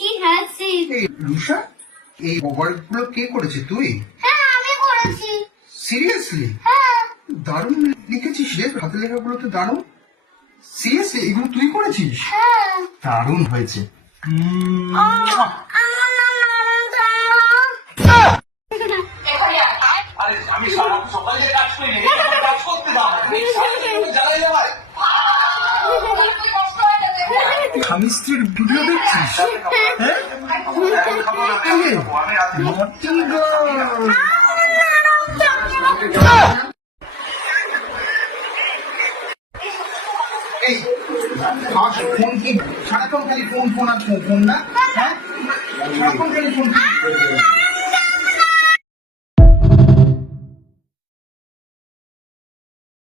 কি হাসি। এই রুষা, এই হোমওয়ার্ক গুলো কে করেছে? তুই? হ্যাঁ আমি করেছি। সিরিয়াসলি? হ্যাঁ দারুণ লিখেছিস রে, হাতে লেখাগুলো তো দারুণ। সিরিয়াসলি এগুলো তুই করেছিস? হ্যাঁ। দারুণ হয়েছে। আমার নাম নন্দা। আরে আমি সকালে কাজ করি না, কাজ করতে দাও জ্বালাই যাওয়ায়। স্বামী স্ত্রীর ভিডিও দেখছিস? হ্যাঁ? Naughty girl. এই ফোন কি সারাক্ষণ খালি ফোন ফোন আর ফোন না? হ্যাঁ সারাক্ষণ খালি ফোন।